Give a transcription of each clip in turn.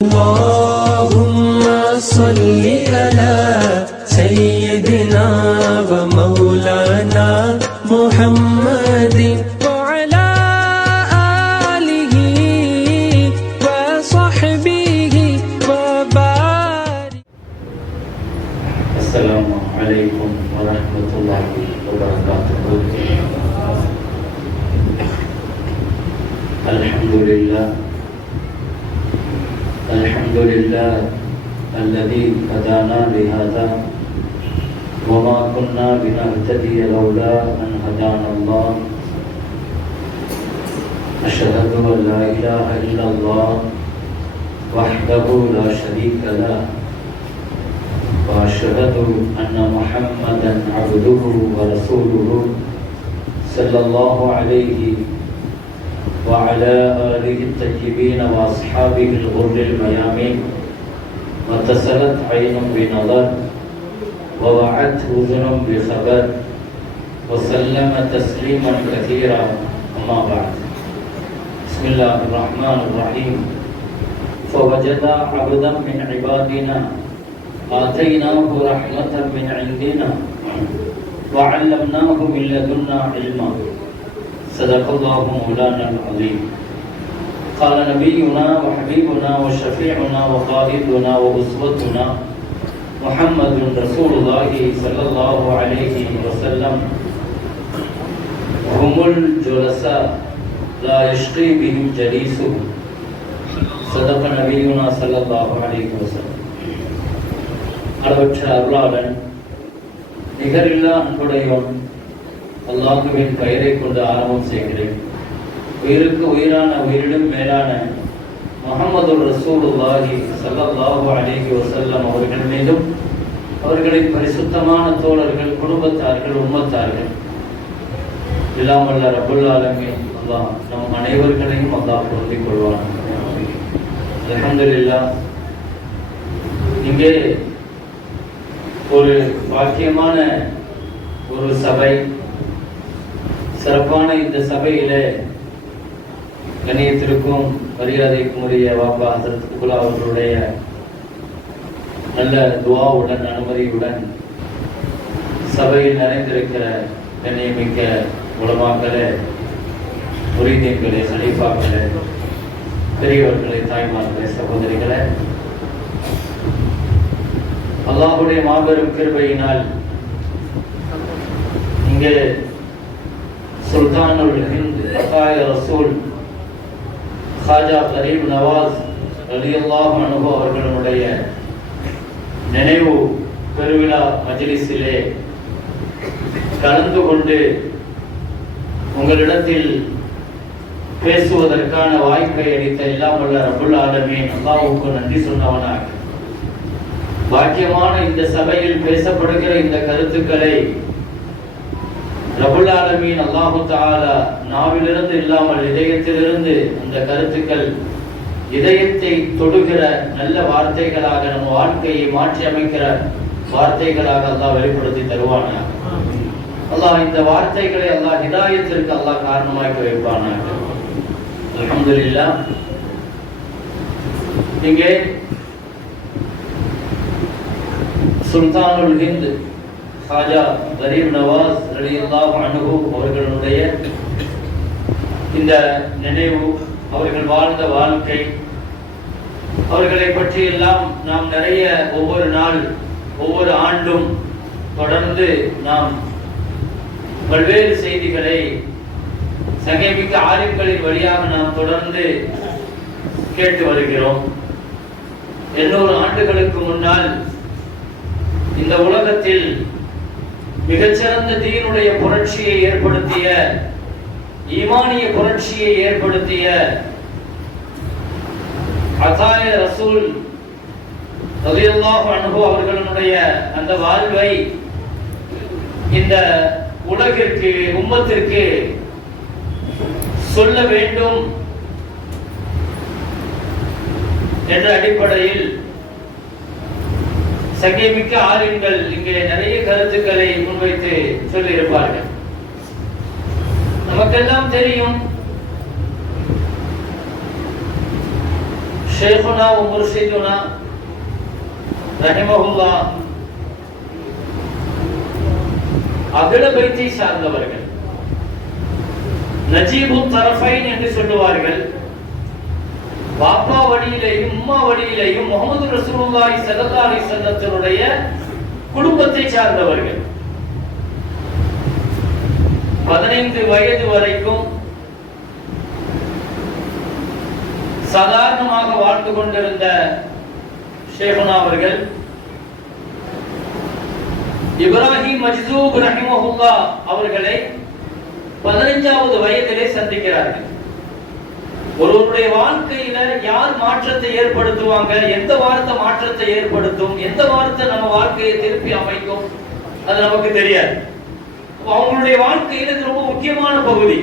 اللهم صل على سيدنا ومولانا محمد وعلى آله وصحبه وبارك. السلام عليكم ورحمة الله وبركاته. الحمد لله الذي هدانا لهذا وما كنا لنهتدي لولا أن هدانا الله. أشهد أن لا إله إلا الله وحده لا شريك له وأشهد أن محمدا عبده ورسوله صلى الله عليه وعلى آله الطيبين وأصحابه الغر الميامين. واتصلت عين بنظر ووعت أذن بخبر وسلم تسليما كثيرا. أما بعد، بسم الله الرحمن الرحيم. فوجد عبدا من عبادنا آتيناه رحمة من عندنا وعلمناه من لدنا علما. صدق الله مولانا العظيم. قال نبينا وحبيبنا وشفيعنا وقائدنا وأسوتنا محمد رسول الله صلى الله عليه وسلم: هم الجلساء لا يشقي بهم جليسهم. صدق نبينا صلى الله عليه وسلم. அளவற்ற அருளாளன் நிகரில்லா அன்புடையவன் அல்லாஹ்வின் பெயரை கொண்டு ஆரம்பம் செய்கிறேன். உயிருக்கு உயிரான உயிரிலும் மேலான முஹம்மது ரசூலுல்லாஹி ஸல்லல்லாஹு அலைஹி வஸல்லம் அவர்கள் மீதும் அவர்களின் பரிசுத்தமான தோழர்கள், குடும்பத்தார்கள், உம்மத்தார்கள் எல்லாம் வல்ல ரப்புல் ஆலமீன் அல்லாஹ் நம் அனைவர்களையும் அல்லாஹ் பொருந்திக் கொள்வான். அல்ஹம்துலில்லாஹ். இங்கே ஒரு பாக்கியமான ஒரு சபை, சிறப்பான இந்த சபையில கண்ணியத்திற்கும் மரியாதைக்கும் உரிய வாப்பா ஹஜ்ரத் குலா அவர்களுடைய நல்ல துஆவுடன் அனுமதியுடன் சபையில் நிறைந்திருக்கிற கண்ணியமிக்க உலமாக்களே, முரீதீன்களே, சலீஃபாக்களே, பெரியவர்களே, தாய்மார்களே, சகோதரிகளே, அல்லாஹ்வுடைய மாபெரும் கிருபையினால் இங்கே சுல்தானுல் ஹிந்த் அத்தாய ரசூல் ஹாஜா கரீம் நவாஸ் ரலியல்லாஹு அன்ஹு அவர்களுடைய நினைவு பெருவிழா மஜ்லிஸிலே கலந்து கொண்டு உங்களிடத்தில் பேசுவதற்கான வாய்ப்பை அளித்த எல்லாம் வல்ல ரப்புல் ஆலமீன் அல்லாஹ்வுக்கு நன்றி சொன்னவனாக, பாக்கியமான இந்த சபையில் பேசப்படுகிற இந்த கருத்துக்களை ரப்புல் ஆலமீன் அல்லாஹு தஆலா நாவிலிருந்து இல்லாமல் இதயத்திலிருந்து அந்த கருத்துக்கள் இதயத்தை தொடுகிற நல்ல வார்த்தைகளாக, நம்ம வாழ்க்கையை மாற்றி அமைக்கிற வார்த்தைகளாக அல்லாஹ் வெளிப்படுத்தி தருவானாக. அல்லாஹ் இந்த வார்த்தைகளை அல்லாஹ் ஹிதாயத்திற்கு அல்லாஹ் காரணமாக்கி வைப்பானாக. அல்ஹம்துலில்லாஹ். இங்கே சுல்தானுல் ஹிந்த் ஹாஜா கரீம் நவாஸ் ரலியல்லாஹு அன்ஹு அவர்களுடைய இந்த நினைவு, அவர்கள் வாழ்ந்த வாழ்க்கை, அவர்களை பற்றி எல்லாம் நாம் நிறைய ஒவ்வொரு நாள் ஒவ்வொரு ஆண்டும் தொடர்ந்து நாம் பல்வேறு செய்திகளை சங்கமிக்க ஆலிம்களின் வழியாக நாம் தொடர்ந்து கேட்டு வருகிறோம். 800 ஆண்டுகளுக்கு முன்னால் இந்த உலகத்தில் மிகச்சிறந்த தீனுடைய புரட்சியை ஏற்படுத்திய, ஈமானிய புரட்சியை ஏற்படுத்திய அத்தாய ரசூல் ரலியல்லாஹு அன்ஹு அவர்களுடைய அந்த வாழ்வை இந்த உலகிற்கு, உம்மத்திற்கு சொல்ல வேண்டும் என்ற அடிப்படையில் சங்கமிக்க ஆலிம்கள் இங்கே நிறைய கருத்துக்களை முன்வைத்து சொல்லியிருப்பார்கள். நமக்கெல்லாம் தெரியும், ஷேகுனா முர்ஷிதுனா ரஹிமஹுல்லாஹ் அகல பைத்தை சார்ந்தவர்கள். நஜீபு தரஃபைன் என்று சொல்லுவார்கள். பாப்பா வழியிலேயும் உம்மா வழியிலேயும் முஹம்மது ரசூலுல்லாஹி ஸல்லல்லாஹு அலைஹி வஸல்லத்தினுடைய குடும்பத்தை சார்ந்தவர்கள். 15 வயது வரைக்கும் சாதாரணமாக வாழ்ந்து கொண்டிருந்த ஷேகுனா அவர்கள் இப்ராஹிம் மஜ்தூப் ரஹிமஹுல்லாஹ் அவர்களை 15வது வயதிலே சந்திக்கிறார்கள். ஒருவருடைய வாழ்க்கையில யார் மாற்றத்தை ஏற்படுத்துவாங்க, எந்த வார்த்தை மாற்றத்தை ஏற்படுத்தும், எந்த வார்த்தை நம்ம வாழ்க்கையை திருப்பி அமைக்கும், அது நமக்கு தெரியாது. அவங்களுடைய வாழ்க்கையில இது ரொம்ப முக்கியமான பகுதி.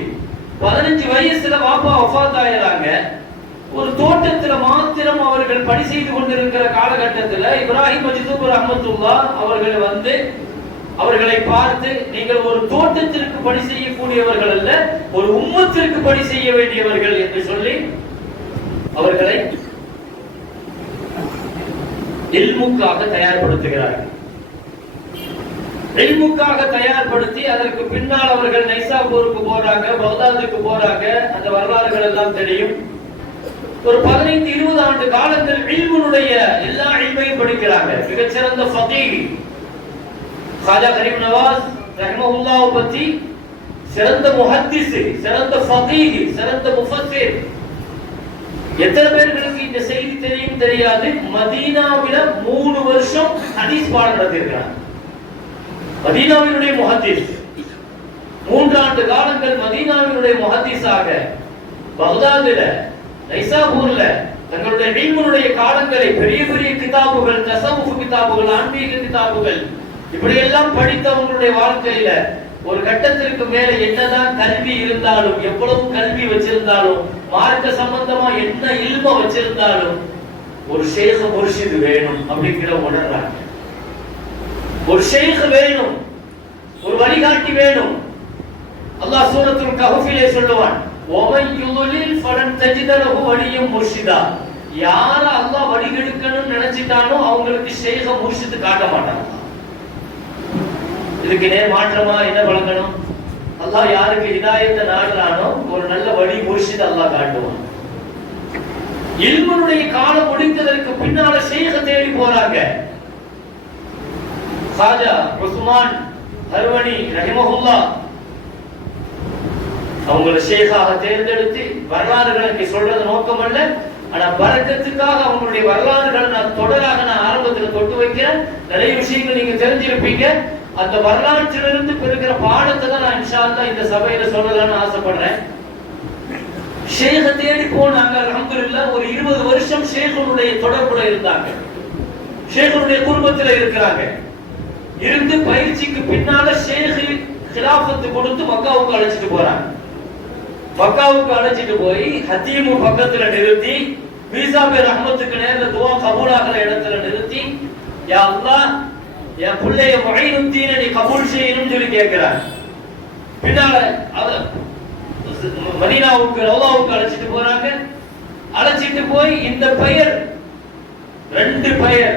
15 வயசுல வாப்பா வஃபாத் ஆயிராங்க. ஒரு தோட்டத்துல மாத்திரம் அவர்கள் பணி செய்து கொண்டிருக்கிற காலகட்டத்தில் இப்ராஹிம் மஜ்தூப் ரஹ்மத்துல்லாஹ் அவர்கள் வந்து அவர்களை பார்த்து, நீங்கள் ஒரு தோட்டத்திற்கு பணி செய்யக்கூடியவர்கள் அல்ல, ஒரு உம்மத்திற்கு பணி செய்ய வேண்டியவர்கள் என்று சொல்லி அவர்களை இல்முக்காக தயார்படுத்துகிறார்கள். இல்முக்காக தயார்படுத்தி அதற்கு பின்னால் அவர்கள் நைசாபூருக்கு போறாங்க, பக்தாதுக்கு போறாங்க. அந்த வரலாறுகள் எல்லாம் தெரியும். ஒரு 15-20 ஆண்டு காலத்தில் இல்முனுடைய எல்லா இல்மையும் படிக்கிறாங்க. மிகச்சிறந்த ஃபகீஹ் காஜா கரீம் நவாஸ் ரஹ்மஹுல்லாஹ் பத்தி சிறந்த முஹத்திஸ், சிறந்த ஃபகீஹ், சிறந்த முஃபஸ்ஸிர். எத்தனை பேர்களுக்கு இந்த செய்தி தெரியும் தெரியாது. மதீனாவில 3 வருஷம் ஹதீஸ் பாடம் நடத்தியிருக்கிறார். மதீனாவினுடைய முஹத்திஸ் 3 ஆண்டு காலங்கள் மதீனாவினுடைய முஹத்திஸாக பக்தாதுல நைசாபூர்ல தங்களுடைய இல்முனுடைய காலங்களை பெரிய பெரிய கிதாபுகள், தஸவுஃப் கிதாபுகள், ஆன்மீக கிதாபுகள் இப்படி எல்லாம் படித்தவங்களுடைய வாழ்க்கையில ஒரு கட்டத்திற்கு மேல என்னதான் கல்வி இருந்தாலும், எவ்வளவு கல்வி வச்சிருந்தாலும், மார்க்க சம்பந்தமா என்ன இல்ம வச்சிருந்தாலும் ஒரு ஷேக் முர்ஷித் வேணும் அப்படிங்கிற உணர்றாங்க. ஒரு ஷேக் வேணும், ஒரு வழிகாட்டி வேணும். அல்லாஹ் சூரத்துல் கஹ்ஃபிலே சொல்லுவான், "வமன் யுலில் ஃபலன் தஜித லஹு வலியம் முர்ஷிதா." யார அல்லாஹ் வழிகெடுக்கணும்னு நினைச்சிட்டானோ அவங்களுக்கு ஷேக் முர்ஷித் காட்ட மாட்டான். இதுக்கு நேர் மாற்றமா என்ன வழங்கணும்? அல்லாஹ் யாருக்கு ஹிதாயத்தை நாடுறானோ ஒரு நல்ல வழி முர்ஷித் அல்லாஹ் காட்டுவான். இல்முனுடைய காலம் முடிந்ததற்கு பின்னால ஷேக் தேடி போறாங்க. காஜா உஸ்மான் ஹர்வனி ரஹிமஹுல்லாஹ் அவங்களை ஷேகாக தேர்ந்தெடுத்து வரலாறுகளை இங்க சொல்றது நோக்கம் அல்ல, ஆனா பரக்கத்துக்காக அவங்களுடைய வரலாறுகளை நான் தொடராக ஆரம்பத்தில் தொட்டு வைக்கிறேன். நிறைய விஷயங்கள் நீங்க தெரிஞ்சிருப்பீங்க. அந்த வரலாற்றிலிருந்து பெறுகிற பாடத்தை தான் நான் இன்ஷா அல்லாஹ் இந்த சபையில சொல்லலாம்னு ஆசைப்படுறேன். ஷேக தேடி போனாங்க. அல்ஹம்துலில்லாஹ் ஒரு 20 வருஷம் ஷேகுடைய தொடர்புல இருந்தாங்க. ஷேகுடைய குடும்பத்தில் இருக்கிறாங்க. இருந்து பயிற்சிக்கு பின்னால ஷேக் கிலாஃபத்து கொடுத்து மக்காவுக்கு அழைச்சிட்டு போறாங்க. மக்காவுக்கு அழைச்சிட்டு போய் ஹத்தீமு பக்கத்துல நிறுத்தி, மீசாபே ரஹ்மத்துக்கு நேர்ல துவா கபூலாகிற இடத்துல நிறுத்தி, யா அல்லாஹ் என் பிள்ளைய முஹைனுத்தீனை நீ கபூல் செய்யணும்னு சொல்லி கேட்கிறார். பின்னால மதீனாவுக்கு ரௌதாவுக்கு அழைச்சிட்டு போறாங்க. அழைச்சிட்டு போய் இந்த பெயர் 2 பெயர்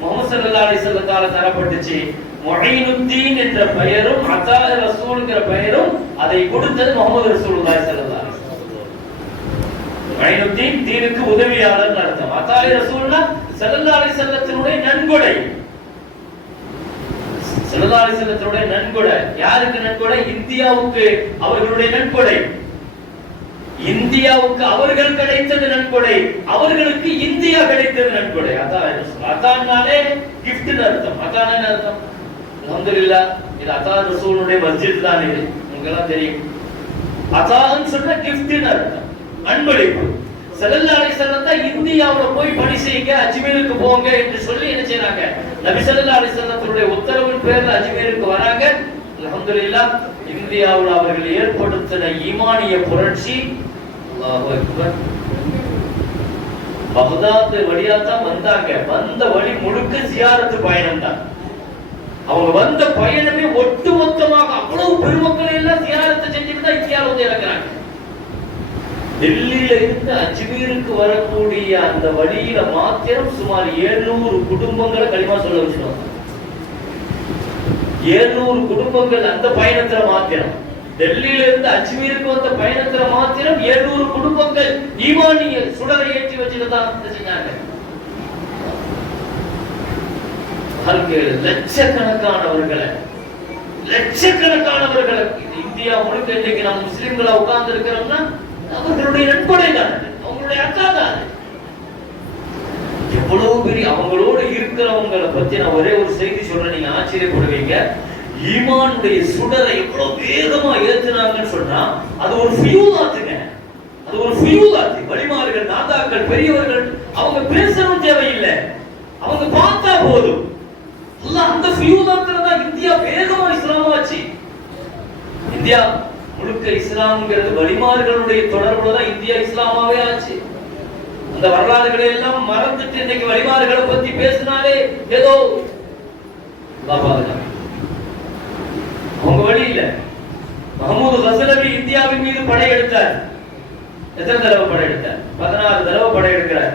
முஹம்மது ஸல்லல்லாஹு அலைஹி வஸல்லம் தரப்பட்டுச்சு. முஹைனுத்தீன் என்ற பெயரும் அத்தா ரசூல்ங்கிற பெயரும் அதை கொடுத்தது முஹம்மது ரசூலுல்லாஹி ஸல்லல்லாஹு அலைஹி வஸல்லம். முஹைனுத்தீன் தீனுக்கு உதவியாளர் அர்த்தம். அத்தா ரசூல்னா ஸல்லல்லாஹு அலைஹி வஸல்லத்தினுடைய நன்கொடை. ஸல்லல்லாஹு அலைஹி வஸல்லத்தினுடைய நன்கொடை யாருக்கு நன்கொடை? இந்தியாவுக்கு அவர்களுடைய நன்கொடை. இந்தியாவுக்கு அவர்கள் கிடைத்தது நன்கொடை, அவர்களுக்கு இந்தியா கிடைத்தது நன்கொடை. அத்தான்னாலே கிஃப்ட்னு அர்த்தம். அத்தானா என்ன அர்த்தம்? அல்ஹம்துலில்லாஹ் இது அத்தா ரசூலுடைய மஸ்ஜித் தான். இது உங்களுக்கு எல்லாம் தெரியும். அத்தான்னு சொன்னா கிஃப்ட்னு அர்த்தம், அன்பளிப்பு. ஸல்லல்லாஹு அலைஹி வஸல்லம் தான் இந்தியாவுல போய் பணி செய்யுங்க, அஜ்மீருக்கு போங்க என்று சொல்லி என்ன செய்றாங்க? நபி ஸல்லல்லாஹு அலைஹி வஸல்லத்துடைய உத்தரவின் பேர்ல அஜ்மீருக்கு வராங்க. அல்ஹம்துலில்லாஹ் இந்தியாவுல அவர்கள் ஏற்படுத்தின ஈமானிய புரட்சி, அல்லாஹு அக்பர். பக்தாத் வழியா தான் வந்தாங்க. வந்த வழி முழுக்க ஜியாரத்து பயணம் தான். அவங்க வந்த பயணமே ஒட்டுமொத்தமாக அவ்வளவு பெருமக்களை எல்லாம் ஜியாரத்தை செஞ்சுட்டு தான் இந்தியாவில் வந்து இறங்குறாங்க. டெல்லியில இருந்து அஜ்மீருக்கு வரக்கூடிய அந்த வழியில மாத்திரம் சுமார் 700 குடும்பங்களை களிமா சொல்ல வச்சிருவாங்க. 700 குடும்பங்கள் அந்த பயணத்துல மாத்திரம், டெல்லியில இருந்து அஜ்மீருக்கு வந்த பயணத்துல மாத்திரம் 700 குடும்பங்கள் ஈமானிய சுடரை ஏற்றி வச்சுதான் செஞ்சாங்க. லட்சக்கணக்கானவர்களை இந்தியா முழுக்க இன்னைக்கு நம்ம முஸ்லிம்களா உட்கார்ந்து இருக்கிறோம்னா அவர்களுடைய நட்படை தான், அவங்களுடைய அக்கா தான். எவ்வளவு பெரிய அவங்களோடு இருக்கிறவங்களை பத்தி நான் ஒரே ஒரு செய்தி சொல்றேன், நீங்க ஆச்சரியப்படுவீங்க. ஈமானுடைய சுடரை எவ்வளவு வேகமா ஏத்துனாங்கன்னு சொன்னா அது ஒரு ஃபியூலாத்துங்க, அது ஒரு ஃபியூலாத்து. வழிமார்கள், நாதாக்கள், பெரியவர்கள் அவங்க பேசணும் தேவையில்லை, அவங்க பார்த்தா போதும். அந்த ஃபியூலாத்துல தான் இந்தியா வேகமா இஸ்லாமாச்சு. இந்தியா முழுக்க இஸ்லாம்ங்கிறது வழிமார்களுடைய தொடர்புல தான் இந்தியா இஸ்லாமாவே ஆச்சு. அந்த வரலாறுகளை எல்லாம் மறந்துட்டு இன்னைக்கு வழிமார்களை பத்தி பேசினாலே ஏதோ அவங்க வழி இல்ல. மஹமூது கஸ்னவி இந்தியாவின் மீது படையெடுத்தார். எத்தனை தடவை படையெடுத்தார்? 16 தடவை படையெடுக்கிறார்.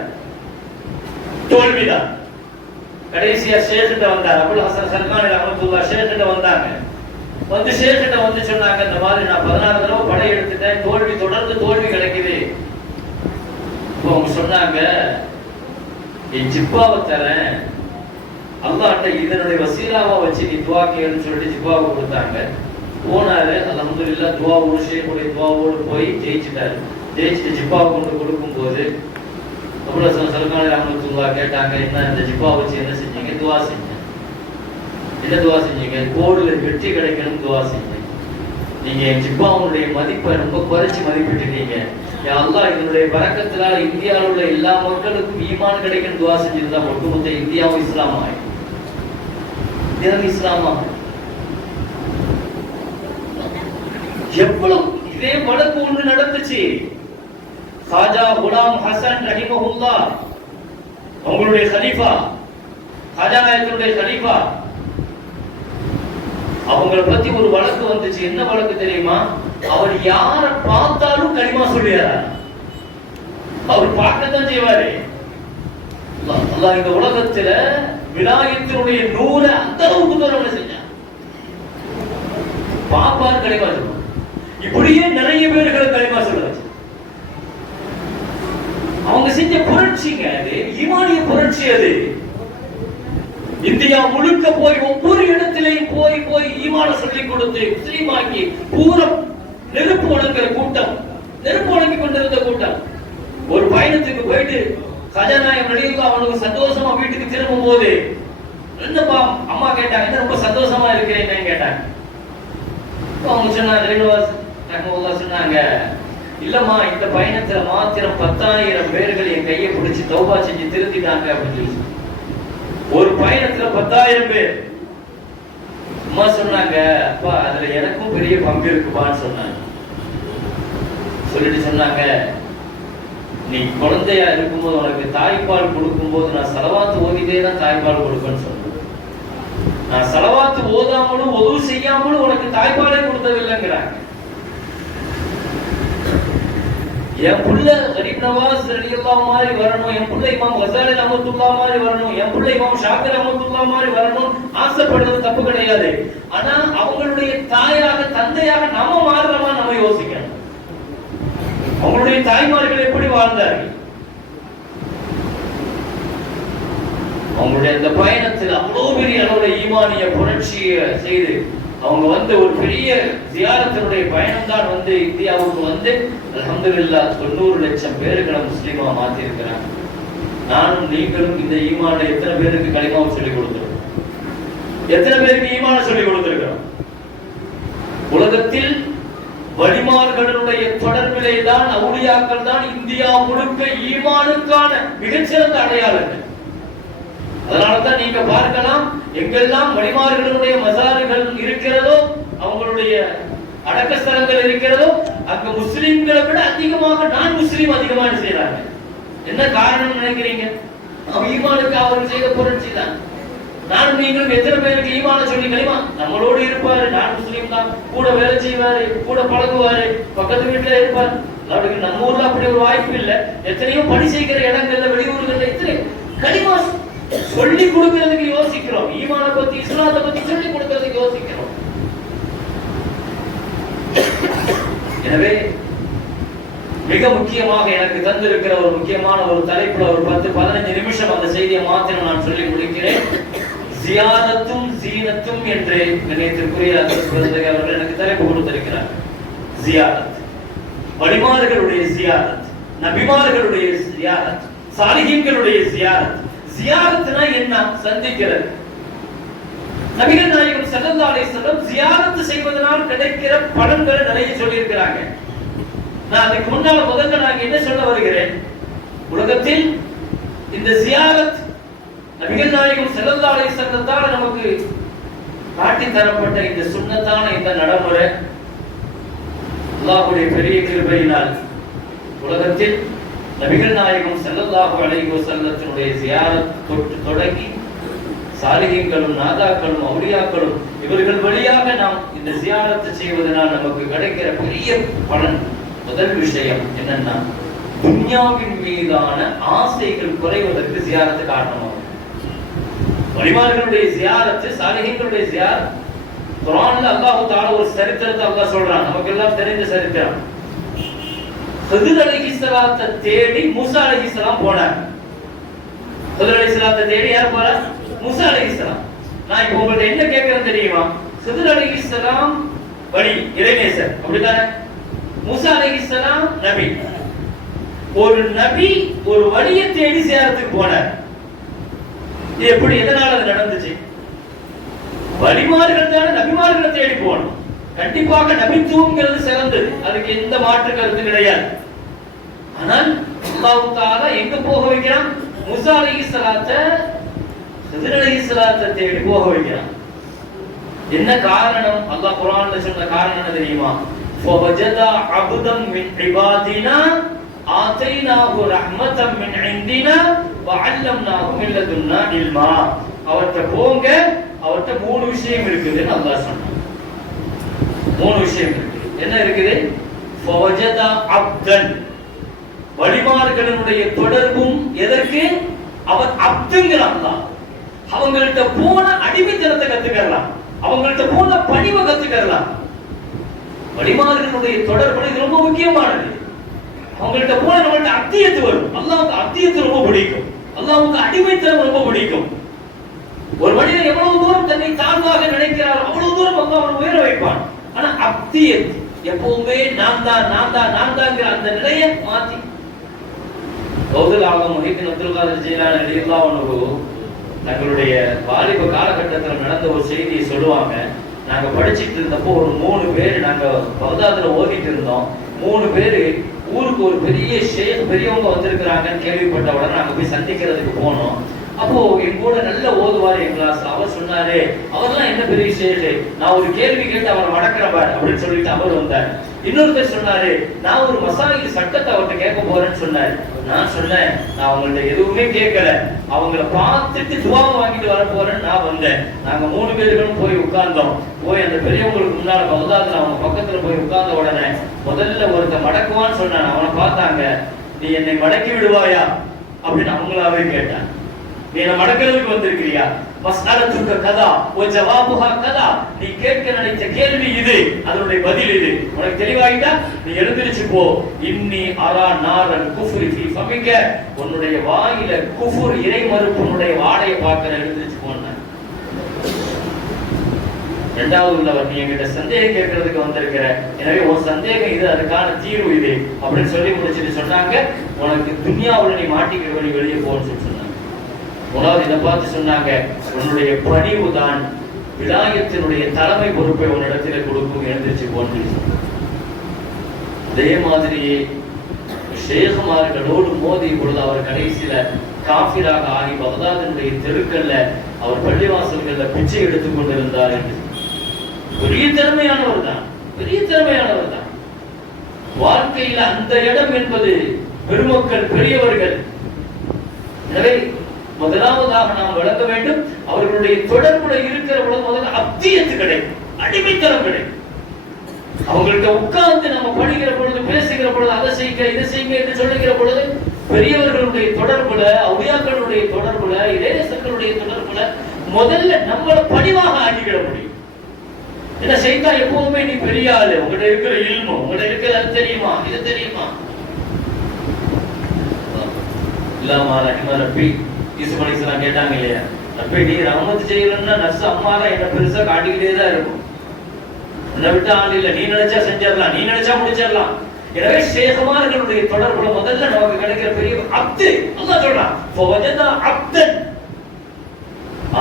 தோல்விதான். கடைசியா ஷேக்கிட்ட வந்தார். அபுல் ஹசன் சல்மான் ரஹ்மத்துல்லாஹ் ஷேக்கிட்ட வந்தாங்க. வந்து ஷேக்கிட்ட வந்து சொன்னாங்க, இந்த மாதிரி நான் 16 தடவை படை எடுத்துட்டேன், தோல்வி தொடர்ந்து தோல்வி கிடைக்குது. அவங்க சொன்னாங்க, என் ஜிப்பாவை தரேன், அல்லாஹ்ட்ட இதனுடைய வசீலாவா வச்சு நீ துவா கேளுன்னு சொல்லிட்டு ஜிப்பாவை கொடுத்தாங்க. போனாரு. அல்ஹம்துலில்லாஹ் துவாவோடு ஷேக்குடைய துவாவோடு போய் ஜெயிச்சுட்டாரு. ஜெயிச்சுட்டு ஜிப்பாவை கொண்டு கொடுக்கும் போது அபுல் ஹசன் சல்மான் ரஹ்மத்துல்லாஹ் கேட்டாங்க, என்ன இந்த ஜிப்பா வச்சு என்ன செஞ்சீங்க? துவா செஞ்சேன். என்ன துவா செஞ்சீங்க? கோடுல வெற்றி கிடைக்கணும் துவா செஞ்சீங்க. நீங்க என் ஜிப்பாவுடைய மதிப்பை ரொம்ப குறைச்சி மதிப்பிட்டுட்டீங்க. யா அல்லாஹ் இதனுடைய பரக்கத்தினால இந்தியாவில் உள்ள எல்லா மக்களுக்கும் ஈமான் கிடைக்கணும் துவா செஞ்சிருந்தா ஒட்டுமொத்த இந்தியாவும் இஸ்லாமாய் இஸ்லாமா. எவ்வளவு இதே வழக்கு ஒன்று நடந்துச்சு. காஜா குலாம் ஹசன் ரஹிமஹுல்லாஹ் அவங்களுடைய கலீஃபா, காஜா நாயகனுடைய கலீஃபா, அவங்கள பத்தி ஒரு வழக்கு வந்துச்சு. என்ன வழக்கு தெரியுமா? அவர் யார பார்த்தாலும் கலிமா சொல்லியாரா? அவர் பார்க்கத்தான் செய்வாரு. அல்லாஹ் இந்த உலகத்துல விலாயத்தினுடைய நூரை அந்த அளவுக்கு தூரம் செஞ்சான். பாப்பார் கலிமா சொல்லுவாங்க. இப்படியே நிறைய பேர்களை கலிமா சொல்லுவாங்க. அவங்க செஞ்ச புரட்சிங்க அது, ஈமானிய புரட்சி அது. இந்தியா முழுக்க போய் ஒவ்வொரு இடத்திலையும் போய் போய் ஈமான சொல்லிக் கொடுத்து முஸ்லீமாக்கி பூரா நெருப்பு வழங்குற கூட்டம், நெருப்பு வழங்கி கொண்டிருந்த கூட்டம். ஒரு பயணத்துக்கு போயிட்டு கஜாநாயகம் ரலியல்லாஹு அவனுக்கு சந்தோஷமா வீட்டுக்கு திரும்பும் போது என்னப்பா அம்மா கேட்டாங்க, என்ன ரொம்ப சந்தோஷமா இருக்கிறேன்னு கேட்டாங்க. அவங்க சொன்னாங்க, சொன்னாங்க, இல்லம்மா இந்த பயணத்துல மாத்திரம் 10,000 பேர்கள் என் கையை பிடிச்சி தௌபா செஞ்சு திருத்திட்டாங்க அப்படின்னு சொல்லி. ஒரு பயணத்துல 10,000 பேர். அம்மா சொன்னாங்க, அப்பா அதுல எனக்கும் பெரிய பங்கு இருக்குப்பான்னு சொன்னாங்க. சொல்லிட்டு சொன்னாங்க, நீ குழந்தையா இருக்கும்போது உனக்கு தாய்ப்பால் கொடுக்கும் போது நான் சலவாத்து ஓதிட்டே தான் தாய்ப்பால் கொடுப்பேன்னு சொன்னேன். நான் சலவாத்து ஓதாமலும் ஒது செய்யாமலும் உனக்கு தாய்ப்பாலே கொடுத்ததில்லைங்கிறாங்க. என் புள்ள கரீம் நவாஸ் ரலியல்லாஹு மாதிரி வரணும், என் புள்ள இமாம் கஸாலி ரஹ்மத்துல்லாஹி மாதிரி வரணும், என் புள்ள இமாம் ஷாஃபி ரஹ்மத்துல்லாஹி மாதிரி வரணும் ஆசைப்படுறது தப்பு கிடையாது. ஆனா அவங்களுடைய தாயாக தந்தையாக நாம மாறுறோமா நம்ம யோசிக்கணும். அவங்களுடைய தாய்மார்கள் எப்படி வாழ்ந்தார்கள்? அவங்களுடைய அந்த பயணத்தில் அவ்வளவு பெரிய அளவுல ஈமானிய புரட்சியை செய்து அவங்க வந்து ஒரு பெரிய ஜியாரத்தினுடைய பயணம் தான் வந்து இந்தியாவுக்கு வந்து அல்ஹம்துலில்லாஹ் 90 லட்சம் பேர்களை முஸ்லீமா மாத்தி இருக்கிறாங்க. நானும் நீங்களும் இந்த ஈமான எத்தனை பேருக்கு கலிமாவை சொல்லிக் கொடுத்திருக்கோம்? எத்தனை பேருக்கு ஈமான சொல்லிக் கொடுத்திருக்கிறோம்? உலகத்தில் வழிமார்களுடைய தொடர்பிலே தான் அவுலியாக்கள் தான் இந்தியா முழுக்க ஈமானுக்கான மிகச்சிறந்த அடையாளங்கள். அதனாலதான் நீங்க பார்க்கலாம், எங்கெல்லாம் வழிமார்களுடைய மசாறுகள் இருக்கிறதோ, அவங்களுடைய அடக்கஸ்தலங்கள் இருக்கிறதோ, அங்க முஸ்லிம்களை விட அதிகமாக நான் முஸ்லீம் அதிகமாக செய்யறாங்க. என்ன காரணம் நினைக்கிறீங்க? ஈமானுக்கு அவர் செய்த புரட்சி தான். நானும் நீங்களும் எத்தனை பேருக்கு ஈமான சொல்லி கலிமா நம்மளோடு இருப்பாரு, நான் முஸ்லீம் தான், கூட வேலை செய்வாரு, கூட பழகுவாரு, பக்கத்து வீட்டுல இருப்பார். நம்ம ஊர்ல அப்படி ஒரு வாய்ப்பு இல்லை. எத்தனையோ பணி செய்கிற இடங்கள்ல வெளியூர்கள்ல எத்தனை கலிமா சொல்லி கொடுக்கிறதுக்கு யோசிக்கிறோம். ஈமான பத்தி இஸ்லாத்தை பத்தி சொல்லி கொடுக்கிறதுக்கு யோசிக்கிறோம். எனவே மிக முக்கியமாக எனக்கு தந்திருக்கிற ஒரு முக்கியமான ஒரு தலைப்புல ஒரு 10-15 நிமிஷம் அந்த செய்தியை மாத்திரம் நான் சொல்லி முடிக்கிறேன். ஜியாரத்தும் ஜீனத்தும் என்று நினைத்திற்குரிய அவர்கள் எனக்கு தலைப்பு கொடுத்திருக்கிறார். ஜியாரத், வழிமார்களுடைய ஜியாரத், நபிமார்களுடைய ஜியாரத், சாலிஹீன்களுடைய ஜியாரத். ஜியாரத்னா என்ன? சந்திக்கிறது. நபிகள் நாயகம் ஸல்லல்லாஹு அலைஹி வஸல்லம் ஜியாரத் செய்வதனால் கிடைக்கிற பலன்களை நிறைய சொல்லி இருக்கிறாங்க. நான் அதுக்கு முன்னால முதல்ல நான் என்ன சொல்ல வருகிறேன், உலகத்தில் இந்த ஜியாரத் நபிகள் நாயகம் ஸல்லல்லாஹு அலைஹி வஸல்லத்தால் நமக்கு காட்டி தரப்பட்ட இந்த சுன்னத்தான இந்த நடைமுறை அல்லாஹ்வுடைய பெரிய கிருபையினால் உலகத்தில் நபிகள் நாயகம் ஸல்லல்லாஹு அலைஹி வஸல்லத்தினுடைய ஜியாரத் தொடங்கி சாலிஹீன்களும் நாதாக்களும் அவுலியாக்களும் இவர்கள் வழியாக நாம் இந்த ஜியாரத் செய்வதனால் நமக்கு கிடைக்கிற பெரிய பலன், முதல் விஷயம் என்னன்னா துன்யாவின் மீதான ஆசைகள் குறைவதற்கு ஜியாரத்து காரணமாகும். வழிமார்களுடைய ஜியாரத்து, சாலிஹீன்களுடைய ஜியாரத் குர்ஆன்ல அல்லாஹ் தஆலா ஒரு சரித்திரத்தை அல்லாஹ் சொல்றான், நமக்கு எல்லாம் தெரிந்த சரித்திரம். ஹித்ர் அலைஹிஸ்ஸலாத்தை தேடி மூசா அலைஹிஸ்ஸலாம் போனார். ஹித்ர் அலைஹிஸ்ஸலாத்தை தேடி யார் போறா? மூசா அலைஹிஸ்ஸலாம். நான் இப்போ உங்களுக்கு என்ன கேட்கிறேன் தெரியுமா? ஹித்ர் அலைஹிஸ்ஸலாம் வழி இறைநேசர், அப்படிதானே? மூசா அலைஹிஸ்ஸலாம் நபி. ஒரு நபி ஒரு வழியை தேடி ஜியாரத்துக்கு போனார். இது எப்படி, எதனால அது நடந்துச்சு? வழிமார்கள் தானே நபிமார்களை தேடி போகணும். கண்டிப்பாக நபித்துவம்ங்கிறது சிறந்தது, அதுக்கு எந்த மாற்று கருத்து கிடையாது. ஆனால் அல்லாஹ் தஆலா எங்க போக வைக்கிறான்? மூசா அலைஹிஸ்ஸலாத்தை ஹித்ர் அலைஹிஸ்ஸலாத்தை தேடி போக வைக்கிறான். என்ன காரணம்? அல்லாஹ் குர்ஆன்ல சொன்ன காரணம் என்ன தெரியுமா? ஃபவஜதா அப்தம் மின் இபாதினா ஆதைனாஹு ரஹ்மத்தம் மின் இந்தினா வஅல்லம்னாஹு மின் லதுன்னா இல்மா. அவர்ட்ட போங்க, அவர்ட்ட 3 விஷயம் இருக்குதுன்னு அல்லாஹ் சொன்னான். 3 விஷயம் இருக்கு. என்ன இருக்குது? ஃபவஜதா அப்தன், வழிமார்களுடைய தொடர்பும் எதற்கு? அவர் அப்துங்கிறான். அவங்கள்ட்ட போன அடிமைத்தனத்தை கத்துக்கலாம், அவங்கள்ட்ட போன பணிவை கத்துக்கலாம். வழிமார்களுடைய தொடர்பு இது ரொம்ப முக்கியமானது. அவங்கள்ட்ட போன நம்மள்ட்ட அத்தியத்து வரும். அல்லாஹ்வுக்கு அத்தியத்து ரொம்ப பிடிக்கும், அல்லாஹ்வுக்கு அடிமைத்தனம் ரொம்ப பிடிக்கும். ஒரு மனிதன் எவ்வளவு தூரம் தன்னை தாழ்வாக நினைக்கிறார் அவ்வளவு தூரம் அல்லாஹ் அவனை உயர வைப்பான். ஆனா அத்தியத் எப்பவுமே நான் தான்ங்கிற அந்த நிலையை மாத்தி கௌதல் ஆலம் முஹிதீன் அப்துல் காதிர் ஜீலானி ரலியல்லாஹு அன்ஹு தங்களுடைய வாலிப காலகட்டத்தில் நடந்த ஒரு செய்தியை சொல்லுவாங்க. நாங்க படிச்சுட்டு இருந்தப்போ ஒரு 3 பேர் நாங்க பகதாதுல ஓதிட்டு இருந்தோம். 3 பேர் ஊருக்கு ஒரு பெரிய ஷேக் பெரியவங்க வந்திருக்கிறாங்கன்னு கேள்விப்பட்ட உடனே நாங்க போய் சந்திக்கிறதுக்கு போனோம். அப்போ என் கூட நல்ல ஓதுவார் என் கிளாஸ். அவர் சொன்னாரு, அவர்லாம் என்ன பெரிய ஷேக், நான் ஒரு கேள்வி கேட்டு அவரை வடக்கிறப்பார் அப்படின்னு சொல்லிட்டு அவர் வந்தார். இன்னொருத்தர் சொன்னாரு, நான் ஒரு மசாயில் சட்டத்தை அவர்கிட்ட கேட்க போறேன்னு சொன்னாரு. நான் சொன்னேன், நான் அவங்கள்ட்ட எதுவுமே கேட்கல, அவங்கள பார்த்துட்டு துவா வாங்கிட்டு வர போறேன்னு நான் வந்தேன். நாங்க 3 பேர்களும் போய் உட்கார்ந்தோம். போய் அந்த பெரியவங்களுக்கு முன்னால பகதாதுல அவங்க பக்கத்துல போய் உட்கார்ந்த உடனே முதல்ல ஒருத்த மடக்குவான்னு சொன்னான். அவனை பார்த்தாங்க, நீ என்னை மடக்கி விடுவாயா அப்படின்னு அவங்களாவே கேட்டான். நீ என்ன மடக்கிறதுக்கு வந்திருக்கிறியா? மஸ்அலத்துக கதா வ ஜவாபுஹா கதா, நீ கேட்க நினைத்த கேள்வி இது, அதனுடைய பதில் இது. உனக்கு தெளிவாயிட்டா நீ எழுந்திருச்சு போ. இன்னி அரா நாரல் குஃப்ரி ஃபீ ஃபமிக, உன்னுடைய வாயில குஃப்ர் இறை மறுப்புனுடைய வாடையை பார்க்க எழுந்திருச்சு போன. இரண்டாவது உள்ளவர், நீ என்கிட்ட சந்தேகம் கேட்கறதுக்கு வந்திருக்கிற, எனவே உன் சந்தேகம் இது, அதுக்கான தீர்வு இது அப்படின்னு சொல்லி முடிச்சுட்டு சொன்னாங்க, உனக்கு துன்யாவுல நீ மாட்டிக்கிற நீ வெளியே போன்னு சொல்லி சொன்னாங்க. உணவு இதை பார்த்து சொன்னாங்க, உன்னுடைய பணிவு தான் விலாயத்தினுடைய தலைமை பொறுப்பை உன்னிடத்தில் கொடுக்கும், எழுந்திருச்சு போன்னு. அதே மாதிரியே ஷேகுமார்களோடு மோதி பொழுது அவர் கடைசியில காஃபிராக ஆகி பகதாதினுடைய தெருக்கல்ல அவர் பள்ளிவாசல்கள்ல பிச்சை எடுத்துக் கொண்டிருந்தார் என்று. பெரிய திறமையானவர் தான், பெரிய திறமையானவர் தான். வாழ்க்கையில் அந்த இடம் என்பது பெருமக்கள் பெரியவர்கள். எனவே முதலாவதாக நாம் வழங்க வேண்டும், அவர்களுடைய தொடர்புல இருக்கிற பொழுது முதல்ல அத்தியத்து கிடைக்கும், அடிமைத்தனம் கிடைக்கும். அவங்கள்ட்ட உட்கார்ந்து நம்ம படிக்கிற பொழுது, பேசுகிற பொழுது, அதை செய்யுங்க இதை செய்யுங்க என்று சொல்லுகிற பொழுது, பெரியவர்களுடைய தொடர்புல, அவுலியாக்களுடைய தொடர்புல, இறைநேசர்களுடைய தொடர்புல முதல்ல நம்மள பணிவாக ஆக்கிவிட முடியும். ஏன்னா சைத்தான் எப்போதுமே நீ பெரிய ஆளு, உங்கள்ட்ட இருக்கிற இல்மு, உங்கள்ட்ட இருக்கிற அது தெரியுமா இது தெரியுமா, இல்லாம ரஹிமா ரப்பி யூசுப் அலைஹிஸ்ஸலாம் கேட்டாங்க இல்லையா, ரப்பி நீ ரஹமத் செய்யலன்னா நர்ஸ் அம்மா தான் என்ன பெருசா காட்டிக்கிட்டே தான் இருக்கும், உன்னை விட்டு ஆள் இல்ல, நீ நினைச்சா செஞ்சிடலாம், நீ நினைச்சா முடிச்சிடலாம். எனவே ஷேகுமார்களுடைய தொடர்புல முதல்ல நமக்கு கிடைக்கிற பெரிய அப்து அல்லாஹ் சொல்றான், ஃபவஜதா அப்தன்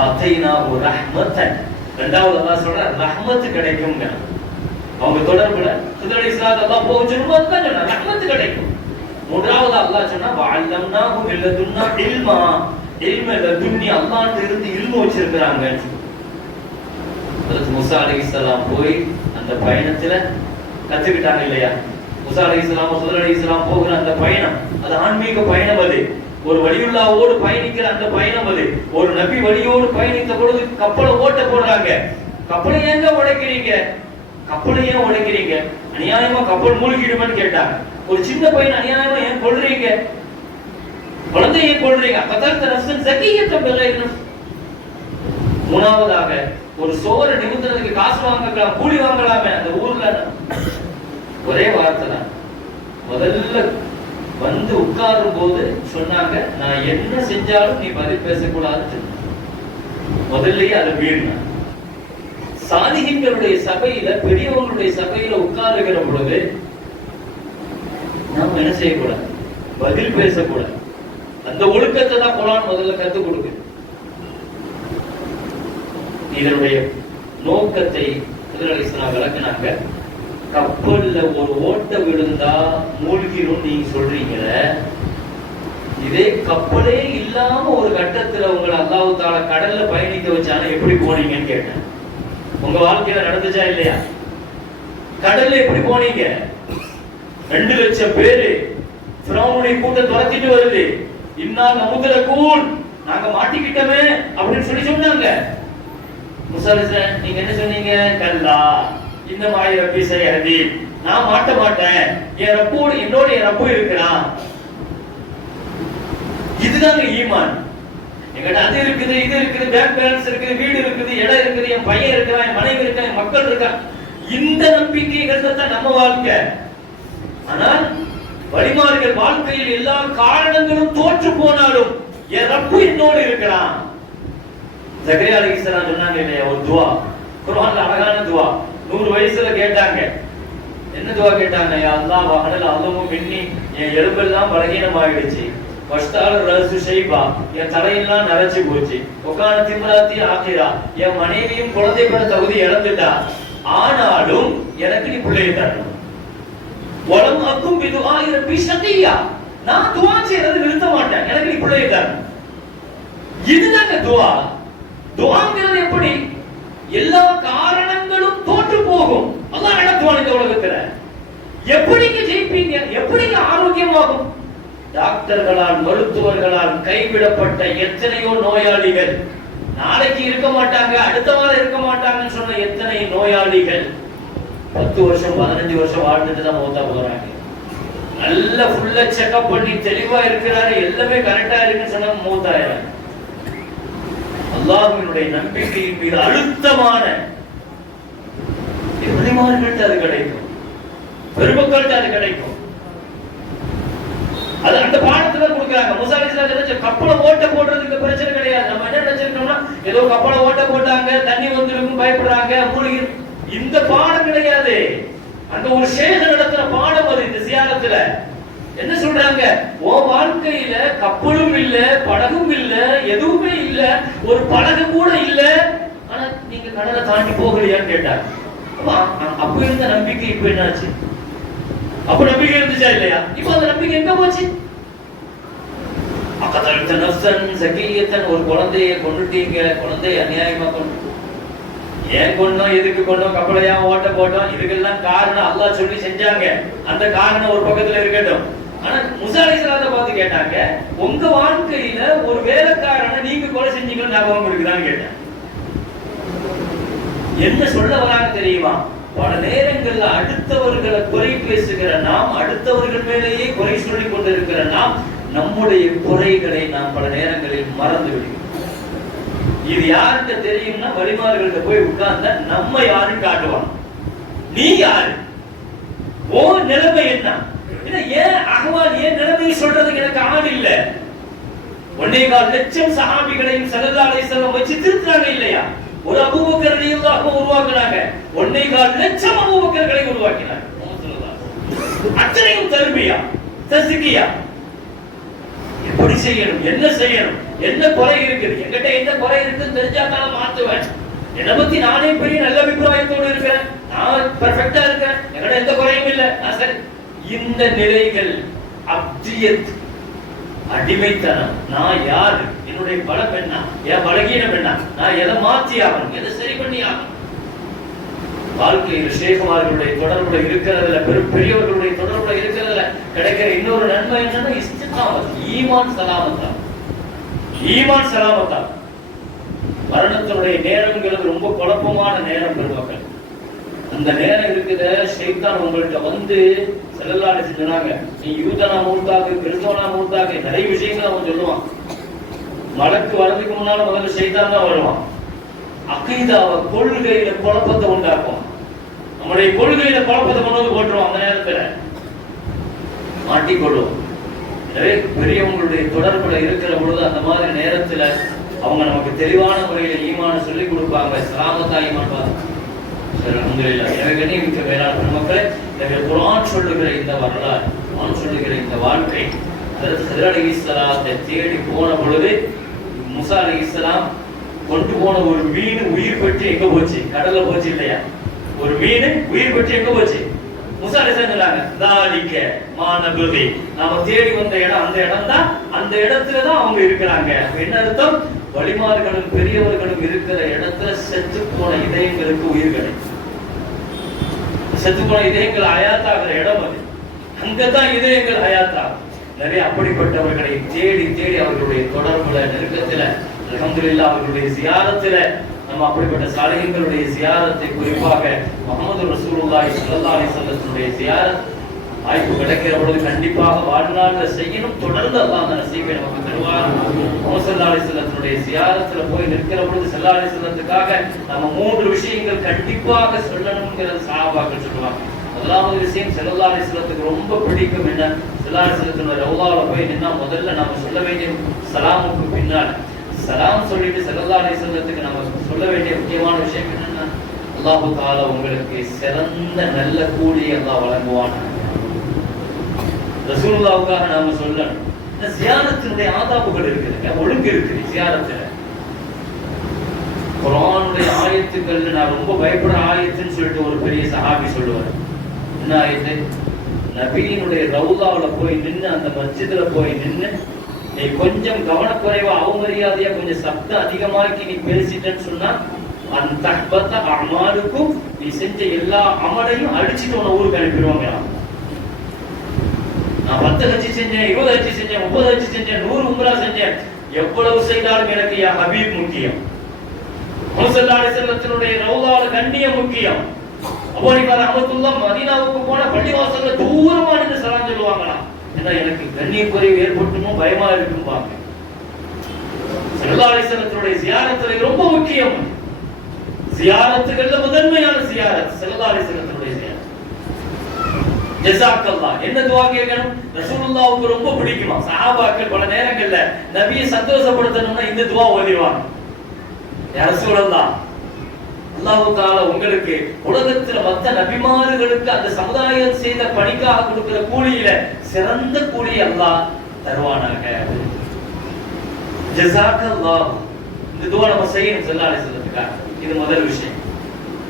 ஆதைனாஹு ரஹ்மத்தன். இரண்டாவது அல்லாஹ் சொல்றான் ரஹ்மத் கிடைக்கும்ங்க. அவங்க தொடர்புல ஹிதர் அலைஹிஸ்ஸலாம் அல்லாஹ் போச்சுன்னு தான் சொன்னா ரஹ்மத் கிடைக்கும். மூன்றாவது அல்லாஹ் சொன்னா வஅல்லம்னாஹு மில்லதுன்னா இல்மா, இல்ம லதுன்னி அல்லாஹ்ட்ட இருந்து இல்மு வச்சிருக்காங்க. ஹஜ்ரத் மூஸா அலைஹிஸ்ஸலாம் போய் அந்த பயணத்துல கத்துக்கிட்டாங்க இல்லையா, மூஸா அலைஹிஸ்ஸலாம் ஹிதர் அலைஹிஸ்ஸலாம் போகிற அந்த பயணம், அது ஆன்மீக பயணம், அது ஒரு வலியுல்லாவோடு பயணிக்கிற அந்த பயணம், அது ஒரு நபி வழியோடு பயணித்த பொழுது கப்பலை ஓட்ட போடுறாங்க. கப்பலை ஏங்க உடைக்கிறீங்க, கப்பலை ஏன் உடைக்கிறீங்க, அநியாயமா கப்பல் மூழ்கிடுமென்னு கேட்டாங்க. ஒரு சின்ன பையன் அநியாயமா ஏன் கொல்றீங்க, குழந்தையை கொல்றீங்க, கதர்த்த நஃப்ஸன் ஸகிய்யத்தன் பிகைரி நஃப்ஸ். மூணாவதாக ஒரு சோறு நிமித்தத்துக்கு காசு வாங்கலாம், கூலி வாங்கலாமே அந்த ஊர்ல. ஒரே வார்த்தை தான், முதல்ல வந்து உட்காரும் போது சொன்னாங்க, நான் என்ன செஞ்சாலும் நீ பதில் பேசக்கூடாதுன்னு. முதல்லயே அதை மீறினாங்க. சாலிஹீன்களுடைய சபையில, பெரியவங்களுடைய சபையில உட்காருகிற பொழுது நாம் என்ன செய்யக்கூடாது, பதில் பேசக்கூடாது. அந்த ஒழுக்கத்தை தான் குர்ஆன் முதல்ல கற்றுக் கொடுக்குது. இதனுடைய நோக்கத்தை ஹிதர் அலைஹிஸ்ஸலாம் விளக்குனாங்க. கப்பல்ல ஒரு ஓட்ட விழுந்தா மூழ்கிரும் நீங்க சொல்றீங்கல, இதே கப்பலே இல்லாம ஒரு கட்டத்துல உங்களை அல்லாஹ் தஆலா கடல்ல பயணிக்க வச்சானா எப்படி போனீங்கன்னு கேட்டேன். உங்க வாழ்க்கையில நடந்துச்சா இல்லையா? கடல்ல எப்படி போனீங்க? 2 லட்சம் பேரு ஃபிரௌனுடைய கூட்டம் துரத்திட்டு வருது. இன்னா நமுதரகூன், நாங்க மாட்டிக்கிட்டோமே அப்படின்னு சொன்னாங்க. மூஸா அலைஹிஸ்ஸலாம் நீங்க என்ன சொன்னீங்க? கல்லா இந்த மாய் ரப்பி சயஹதி, நான் மாட்ட மாட்டேன், என் ரப்போடு என்னோட என் ரப்பு இருக்கிறான். இதுதாங்க ஈமான். என்கிட்ட அது இருக்குது, இது இருக்குது, பேங்க் பேலன்ஸ் இருக்குது, வீடு இருக்குது, இடம் இருக்குது, என் பையன் இருக்கிறான், என் மனைவி இருக்கா, என் மக்கள் இருக்கா, இந்த நம்பிக்கைகள் தான் நம்ம வாழ்க்கை. ஆனால் வழிமாறுகள் வாழ்க்கையில் எல்லா காரணங்களும் தோற்று போனாலும் என் ரப்பு என்னோடு இருக்கிறான். ஜக்கரியா அலைஹிஸ்ஸலாம் சொன்னாங்க இல்லையா, ஒரு துவா, குர்ஆன்ல அழகான துவா. 100 வயசுல கேட்டாங்க. என்ன துவா கேட்டாங்க? யா அல்லாஹ் வஹனல் அலமு மின்னி, என் எலும்பெல்லாம் பலகீனமாயிடுச்சு. வஷ்தால ரஸு ஷைபா, என் தலையெல்லாம் நரைச்சு போச்சு. ஒகான திம்ராத்தி ஆகிரா, என் மனைவியும் குழந்தை பெற தகுதி இழந்துட்டா. ஆனாலும் எனக்கு நீ பிள்ளையை தரணும். வலம் அக்கும் பிதுஆ ரப்பி ஷகியா, நான் துவா செய்யறது நிறுத்த மாட்டேன், எனக்கு நீ பிள்ளையை தரணும். இதுதாங்க துவா. துஆங்கிறது எப்படி? எல்லா காரணங்களும் தோற்று போகும், அல்லாஹ் நடத்துவான் இந்த உலகத்துல. எப்படிங்க ஜெயிப்பீங்க, எப்படிங்க ஆரோக்கியமாகும்? டாக்டர்களால், மருத்துவர்களால் கைவிடப்பட்ட எத்தனையோ நோயாளிகள், நாளைக்கு இருக்க மாட்டாங்க, அடுத்த வாரம் இருக்க மாட்டாங்கன்னு சொன்ன எத்தனை நோயாளிகள் 10 வருஷம் 15 வருஷம் வாழ்ந்துட்டு தான் மௌத்தா போறாங்க. நல்ல ஃபுல்லா செக்அப் பண்ணி தெளிவா இருக்கிறாரு, எல்லாமே கரெக்டா இருக்குன்னு சொன்னா மௌத்தாயிராங்க. அல்லாஹ்வினுடைய நம்பிக்கையின் மீது அழுத்தமான வழிமாறுகள்ட்ட அது கிடைக்கும், பெருமக்கள்ட்ட அது கிடைக்கும். அது அந்த பாடத்துல கொடுக்குறாங்க. மூஸா அலைஹிஸ்ஸலாம் கப்பலை ஓட்ட போடுறதுக்கு பிரச்சனை கிடையாது. நம்ம என்ன நினைச்சிருக்கோம்னா, ஏதோ கப்பலை ஓட்ட போட்டாங்க, தண்ணி வந்துருக்கும் பயப்படுறாங்க, மூழ்கி, இந்த பாடம் கிடையாது. அந்த ஒரு ஷேக் நடத்துற பாடம் அது. இந்த சியாரத்துல என்ன சொல்றாங்க? உன் வாழ்க்கையில கப்பலும் இல்ல, படகும் இல்ல, எதுவுமே இல்ல, ஒரு படகு கூட இல்ல, ஆனா நீங்க கடலை தாண்டி போகலையான்னு கேட்டாங்க. அப்ப இருந்த நம்பிக்கை இப்ப என்னாச்சு? அப்ப நம்பிக்கை இருந்துச்சா இல்லையா? இப்ப அந்த நம்பிக்கை எங்க போச்சு? அகதல்த நஃப்ஸன் ஸகிய்யத்தன், ஒரு குழந்தையை கொன்னுட்டீங்க, குழந்தையை அநியாயமா கொண்டு. ஏன் கொண்டோம், எதுக்கு கொண்டோம், கப்பலையா ஓட்ட போட்டோம், இதுக்கெல்லாம் காரணம் அல்லாஹ் சொல்லி செஞ்சாங்க. அந்த காரணம் ஒரு பக்கத்துல இருக்கட்டும். ஆனா மூஸா அலைஹிஸ்ஸலாத்தை பார்த்து கேட்டாங்க, உங்க வாழ்க்கையில ஒரு வேலைக்காரனை நீங்க கொலை செஞ்சீங்கன்னு ஞாபகம் இருக்குதான்னு கேட்டாங்க. என்ன சொல்ல வராங்க தெரியுமா? பல நேரங்கள்ல அடுத்தவர்களை குறை பேசுகிற நாம், அடுத்தவர்கள் மேலேயே குறை சொல்லிக் கொண்டிருக்கிற நாம், நம்முடைய குறைகளை நாம் பல நேரங்களில் மறந்து விடுகிறோம். இது யாருக்கு தெரியும்னா, வழிமார்கள்ட்ட போய் உட்கார்ந்தா நம்ம யாருன்னு காட்டுவாங்க. நீ யாரு, ஓ நிலைமை என்ன, ஏன் அகவால் ஏன் நிலைமையை சொல்றதுக்கு எனக்கு ஆள் இல்ல. 1.25 லட்சம் சஹாபிகளையும் ஸல்லல்லாஹு அலைஹி வஸல்லம் வச்சு திருத்துறாங்க இல்லையா? ஒரு அபூபக்கர் ரலியல்லாஹு உருவாக்குனாங்க, 1.25 லட்சம் அபூபக்கர்களை உருவாக்கினாங்க. அத்தனையும் தர்பியா, தஸ்கியா. எப்படி செய்யணும், என்ன செய்யணும், என்ன குறை இருக்குது, என்கிட்ட என்ன குறை இருக்குன்னு தெரிஞ்சா தான் மாத்துவேன். என்னை பத்தி நானே பெரிய நல்ல அபிப்பிராயத்தோடு இருக்கிறேன், நான் பெர்ஃபெக்ட்டா இருக்கிறேன், என்கிட்ட எந்த குறையும் இல்லை, நான் சரி. இந்த நிலைகள் அப்தியத், அடிமைத்தனம். நான் யாரு, என்னுடைய பலம் என்ன, என் பலகீனம் என்ன, நான் எதை மாற்றி ஆகணும், எதை சரி பண்ணி ஆகணும். வாழ்க்கையில் ஷேகுமார்களுடைய தொடர்புல இருக்கிறதுல, பெரியவர்களுடைய தொடர்புல இருக்கிறதுல கிடைக்கிற இன்னொரு நன்மை என்னன்னா இஸ்திகாமத், ஈமான் சலாமத்தா. ஈமான் சலாமத்தா. மரணத்தினுடைய நேரங்கிறது ரொம்ப குழப்பமான நேரம் பெருமக்கள். அந்த நேரம் இருக்குது, ஷைத்தான் உங்கள்கிட்ட வந்து ஸல்லல்லாஹு அலைஹி சொன்னாங்க, நீ யூதனா மூத்தாக்கு, கிறிஸ்தவனா மூத்தாக்கு, நிறைய விஷயங்களை அவன் சொல்லுவான். மலக்கு வரதுக்கு முன்னால முதல்ல ஷைத்தான் தான் வருவான். அகீதாவை, கொள்கையில குழப்பத்தை உண்டாக்கும். நம்முடைய கொள்கையில குழப்பத்தை கொண்டு வந்து போட்டுருவோம். அந்த நேரத்துல மாட்டிக்கொள்ளும். எனவே பெரியவங்களுடைய தொடர்புல இருக்கிற பொழுது அந்த மாதிரி நேரத்துல அவங்க நமக்கு தெளிவான முறையில ஈமான சொல்லிக் கொடுப்பாங்க. சலாமத்தா ஈமான் பாருங்க. அல்ஹம்துலில்லாஹ். எனவே கண்ணியமிக்க மேலான பெருமக்களே, எனவே குர்ஆன் சொல்லுகிற இந்த வரலாறு, குர்ஆன் சொல்லுகிற இந்த வாழ்க்கை, ஹஜ்ரத் அலைஹிஸ்ஸலாத்தை தேடி போன பொழுது மூசா அலைஹிஸ்ஸலாம் கொண்டு போன ஒரு மீன் உயிர் பெற்று எங்க போச்சு? கடல்ல போச்சு இல்லையா? ஒரு மீன் உயிர் பெற்று எங்க போச்சு? மூசா அலைஹிஸ்ஸலாம் சொன்னாங்க, தாலிக மானபுதி, நாம தேடி வந்த இடம் அந்த இடம் தான், அந்த இடத்துல தான் அவங்க இருக்கிறாங்க. என்ன அர்த்தம்? வழிமார்களும் பெரியவர்களும் இருக்கிற இடத்துல செத்து போன இதயங்களுக்கு உயிர் கிடைக்கும். செத்து போன இதயங்கள் ஹயாத்தாகிற இடம் அது, அங்கதான் இதயங்கள் ஹயாத்தாகும். நிறைய அப்படிப்பட்டவர்களை தேடி தேடி அவர்களுடைய தொடர்புல, நெருக்கத்துல, அல்ஹம்துலில்லாஹ் அவர்களுடைய ஜியாரத்துல, நம்ம அப்படிப்பட்ட சாலிஹீன்களுடைய ஜியாரத்தை, குறிப்பாக முஹம்மது ரசூலுல்லாஹி ஸல்லல்லாஹு அலைஹி வஸல்லமுடைய ஜியாரத் வாய்ப்பு கிடைக்கிற பொழுது கண்டிப்பாக வாழ்நாள்ல செய்யணும். தொடர்ந்து அல்லாஹ் அந்த நசீபை நமக்கு தருவார். முஹம்மது ஸல்லல்லாஹு அலைஹி வஸல்லமுடைய ஜியாரத்துல போய் நிற்கிற பொழுது ஸல்லல்லாஹு அலைஹி வஸல்லத்துக்காக நம்ம 3 விஷயங்கள் கண்டிப்பாக சொல்லணும்ங்கிறது சஹாபாக்கள் சொல்லுவாங்க. முதலாவது விஷயம், ஸல்லல்லாஹு அலைஹி வஸல்லத்துக்கு ரொம்ப பிடிக்கும் என்ன? ஸல்லல்லாஹு அலைஹி வஸல்லத்துடைய ரவுலால போய் நின்னா முதல்ல நாம சொல்ல வேண்டிய சலாமுக்கு பின்னால் சலாம் சொல்லிட்டு ஸல்லல்லாஹு அலைஹி வஸல்லத்துக்கு நம்ம சொல்ல வேண்டிய முக்கியமான விஷயம் என்னன்னா, அல்லாஹ் தஆலா உங்களுக்கு சிறந்த நல்ல கூலியை அல்லாஹ் வழங்குவான். ரசூலுல்லாஹ்வுக்காக நாம சொல்லணும். இந்த ஜியாரத்தினுடைய ஆதாபுகள் இருக்குதுங்க, ஒழுங்கு இருக்குது ஜியாரத்துல. குர்ஆனுடைய ஆயத்துக்கள் நான் ரொம்ப பயப்படுற ஆயத்துன்னு சொல்லிட்டு ஒரு பெரிய சஹாபி சொல்லுவார். என்ன ஆயத்து? நபியினுடைய ரவுலாவுல போய் நின்று, அந்த மஸ்ஜிதுல போய் நின்று, நீ கொஞ்சம் கவனக்குறைவா அவமரியாதையா கொஞ்சம் சப்தம் அதிகமாக்கி நீ பேசிட்டேன்னு சொன்னா, அந்த தஹ்பத அமாலுக்கும், நீ செஞ்ச எல்லா அமலையும் அடிச்சுட்டு உன ஊருக்கு அனுப்பிடுவாங்க. நான் 10 ஹஜ் செஞ்சேன், 20 ஹஜ் செஞ்சேன், 30 ஹஜ் செஞ்சேன், 100 உம்ரா செஞ்சேன், எவ்வளவு செய்தாலும் எனக்கு யா ஹபீப் முக்கியம். முஹம்மது ஸல்லல்லாஹு அலைஹி வஸல்லத்தினுடைய ரவுலாவுல கண்ணியம் முக்கியம். அபூ ஹனீஃபா ரஹ்மத்துல்லாஹ் மதீனாவுக்கு போன பள்ளிவாசல்ல தூரமா நின்று சலாம் சொல்லுவாங்களாம். ஏன்னா எனக்கு கண்ணியக்குறைவு ஏற்பட்டுமோ பயமா இருக்கும்பாங்க. ஸல்லல்லாஹு அலைஹி வஸல்லத்தினுடைய ஜியாரத்து ரொம்ப முக்கியம். ஜியாரத்துகள்ல முதன்மையான ஜியாரத் ஸல்லல்லாஹு அலைஹி வஸல்லத்தினுடைய ஜியாரத். ஜஸாக்கல்லாஹ். என்ன துஆ கேட்கணும்? ரசூலுல்லாஹ்வுக்கு ரொம்ப பிடிக்குமா சஹாபாக்கள் பல நேரங்கள்ல நபியை சந்தோஷப்படுத்தணும்னா இந்த துஆ ஓதிவாங்க. யா ரசூலல்லாஹ், அல்லாஹ் தஆலா உங்களுக்கு உலகத்துல மற்ற நபிமார்களுக்கு அந்த சமுதாயம் செய்த பணிக்காக கொடுக்கிற கூலியில சிறந்த கூலி அல்லாஹ் தருவானாக. ஜஸாக்கல்லாஹ். இந்த துஆ நம்ம செய்யணும் ஸல்லல்லாஹு அலைஹி வஸல்லத்துக்காக. இது முதல் விஷயம்.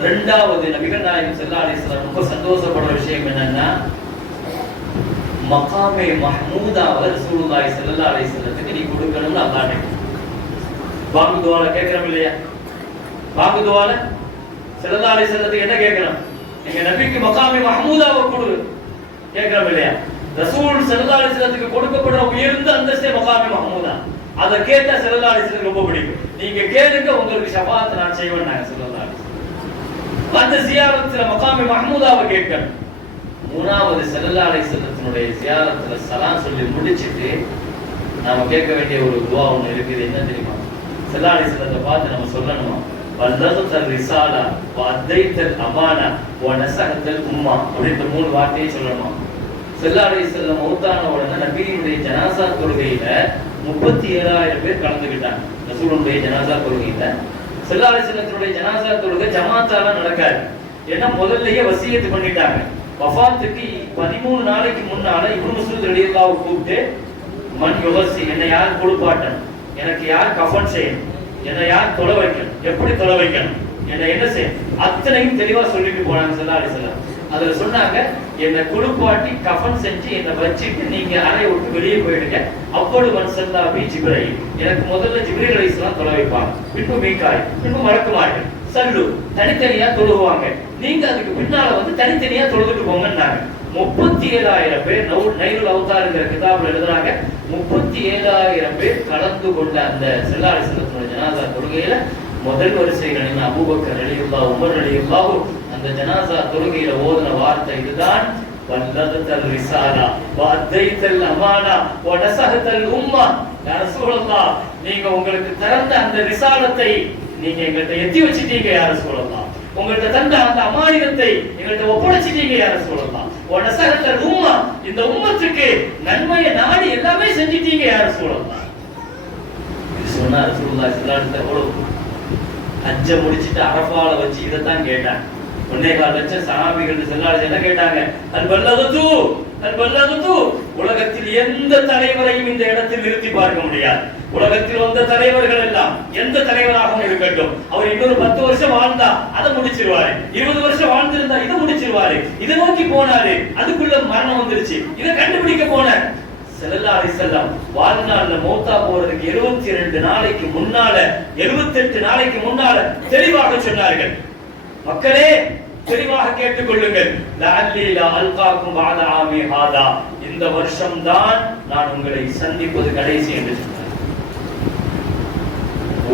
இரண்டாவது, நபிகள் நாயகம் ஸல்லல்லாஹு அலைஹி வஸல்லம் ரொம்ப சந்தோஷப்படுற விஷயம் என்னன்னா, மகாமே மஹ்மூதாவை ரசூலுல்லாஹி ஸல்லல்லாஹு அலைஹி வஸல்லத்துக்கு நீ கொடுக்கணும்னு அல்லாஹ் கேட்கிறான். பாங்கு துஆல கேட்கிறோம் இல்லையா? பாங்கு துஆல ஸல்லல்லாஹு அலைஹி வஸல்லத்துக்கு என்ன கேட்கிறோம்? நீங்க நபிக்கு மகாமே மஹ்மூதாவை கொடு கேட்கிறோம் இல்லையா? ரசூல் ஸல்லல்லாஹு அலைஹி வஸல்லத்துக்கு கொடுக்கப்படுற உயர்ந்த அந்தஸ்தே மகாமே மஹ்மூதா. அதை கேட்டா ஸல்லல்லாஹு அலைஹி வஸல்லம் ரொம்ப பிடிக்கும். நீங்க கேளுங்க, உங்களுக்கு ஷஃபாஅத் நான் செய்வேன் நாங்க ஸல்லல்லாஹு அலைஹி வஸல்லம். அந்த ஜியாரத்துல மகாமி மஹ்மூதாவை கேட்கணும். மூணாவது ஸல்லல்லாஹு அலைஹி வஸல்லத்தினுடைய ஜியாரத்துல சலாம் சொல்லி முடிச்சிட்டு நாம கேட்க வேண்டிய ஒரு துஆ ஒன்று இருக்குது. என்ன தெரியுமா? ஸல்லல்லாஹு அலைஹி வஸல்லத்தை பார்த்து நம்ம சொல்லணுமா, வல்லதல் ரிசாலா வஅதைத்தல் அமானா வநஸஹத்தல் உம்மா அப்படின்ற 3 வார்த்தையை சொல்லணுமா. ஸல்லல்லாஹு அலைஹி வஸல்லம் மௌத்தான உடனே நபியினுடைய ஜனாஸா தொழுகையில 37,000 பேர் கலந்துக்கிட்டாங்க. ரசூலுடைய ஜனாஸா தொழுகையில ஸல்லல்லாஹு அலைஹி வஸல்லத்துடைய ஜனாஸா தொழுகை ஜமாத்தால நடக்காது. ஏன்னா முதல்லயே வசியத்து பண்ணிட்டாங்க. வஃபாத்துக்கு 13 நாளைக்கு முன்னால இப்னு மஸ்ஊத் ரலியல்லாஹு கூப்பிட்டு, மன் யுகசி, என்னை யார் குளிப்பாட்டணும், எனக்கு யார் கஃபன் செய்யணும், என்னை யார் தொலை வைக்கணும், எப்படி தொலை வைக்கணும், என்னை என்ன செய்யணும், அத்தனையும் தெளிவா சொல்லிட்டு போனாங்க ஸல்லல்லாஹு அலைஹி வஸல்லம். அதுல சொன்னாங்க, என்னை குளிப்பாட்டி கஃபன் செஞ்சு என்னை வச்சுட்டு நீங்க அறையை விட்டு வெளியே போயிடுங்க. அப்பொழுது மன்சல்லா பி ஜிப்ரீல், எனக்கு முதல்ல ஜிப்ரீல் அலைஹிஸ்ஸலாம் தொலை வைப்பாங்க, பின்பு மீகாயில், பின்பு மலக்குமார்கள் சல்லு தனித்தனியா தொழுகுவாங்க, நீங்க அதுக்கு பின்னால வந்து தனித்தனியா தொழுதுட்டு போங்கன்னாங்க. 37,000 பேர் நைலுல் அவுதார்ங்கிற கிதாபுல எழுதுறாங்க. 37,000 பேர் கலந்து கொண்ட அந்த ஸல்லல்லாஹு அலைஹி வஸல்லத்துடைய ஜனாஸா தொழுகையில முதல் வரிசையில் நின்ற அபூபக்கர் ரலியல்லாஹு, உமர் ரலியல்லாஹு அந்த ஜனாஸா தொழுகையில ஓதின வார்த்தை இதுதான், வல்லதல் ரிசாலா வஅதைத்தல் அமானா வநஸஹத்தல் உம்மா. யா ரசூலல்லாஹ், நீங்க உங்களுக்கு திறந்த அந்த ரிசாலத்தை நீங்க எங்கள்கிட்ட எத்தி வச்சிட்டீங்க யா ரசூலல்லாஹ், உங்கள்கிட்ட தந்த அந்த அமானிதத்தை எங்கள்கிட்ட ஒப்படைச்சிட்டீங்க யா ரசூலல்லாஹ், வநஸஹத்தல் உம்மா, இந்த உம்மத்துக்கு நன்மையை நாடி எல்லாமே செஞ்சிட்டீங்க யா ரசூலல்லாஹ். இது சொன்னா ரசூலுல்லாஹி ஸல்லல்லாஹு அலைஹி வஸல்லம் ஹஜ்ஜ முடிச்சிட்டு அரஃபால வச்சு இதைத்தான் கேட்டாங்க. 1.25 லட்சம் சஹாபிகள் ஸல்லல்லாஹு அலைஹி வஸல்லம் கேட்டாங்க, அல் பல்லகத்து, உலகத்தில் எந்த தலைவரையும் இந்த இடத்தில் நிறுத்தி பார்க்க முடியாது. உலகத்தில் வந்த தலைவர்கள் எல்லாம் எந்த தலைவராகவும் இருக்கட்டும், அவர் இன்னொரு 10 வருஷம் வாழ்ந்தா அதை முடிச்சிருவாரு, 20 வருஷம் வாழ்ந்திருந்தா இதை முடிச்சிருவாரு, இதை நோக்கி போனாரு, அதுக்குள்ள மரணம் வந்துருச்சு, இதை கண்டுபிடிக்க போனார். ஸல்லல்லாஹு அலைஹி வஸல்லம் வாழ்நாள்ல மௌத்தா போறதுக்கு 72 நாளைக்கு முன்னால 78 நாளைக்கு முன்னால தெளிவாக சொன்னார்கள், மக்களே தெளிவாக கேட்டுக்கொள்ளுங்கள், லஅல்லி லா அல்காக்கும் பஅத ஆமி ஹாதா, இந்த வருஷம் தான் நான் உங்களை சந்திப்பது கடைசி என்று சொன்னார்.